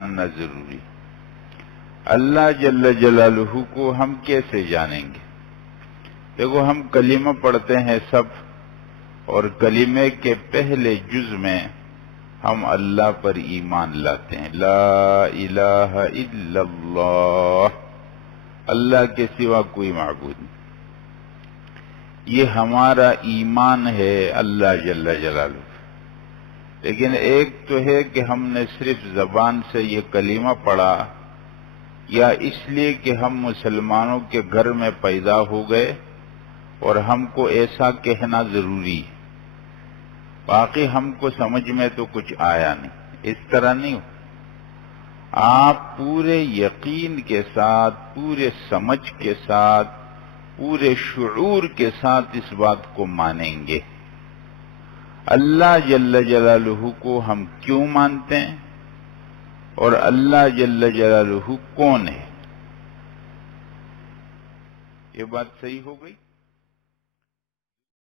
جاننا ضروری۔ اللہ جل جلالہ کو ہم کیسے جانیں گے؟ دیکھو، ہم کلمہ پڑھتے ہیں سب، اور کلمے کے پہلے جز میں ہم اللہ پر ایمان لاتے ہیں، لا الہ الا اللہ، اللہ کے سوا کوئی معبود نہیں۔ یہ ہمارا ایمان ہے اللہ جل جلالہ۔ لیکن ایک تو ہے کہ ہم نے صرف زبان سے یہ کلمہ پڑھا، یا اس لیے کہ ہم مسلمانوں کے گھر میں پیدا ہو گئے اور ہم کو ایسا کہنا ضروری ہے، باقی ہم کو سمجھ میں تو کچھ آیا نہیں۔ اس طرح نہیں ہو، آپ پورے یقین کے ساتھ، پورے سمجھ کے ساتھ، پورے شعور کے ساتھ اس بات کو مانیں گے۔ اللہ جل جلالہ کو ہم کیوں مانتے ہیں، اور اللہ جل جلالہ کون ہے؟ یہ بات صحیح ہو گئی؟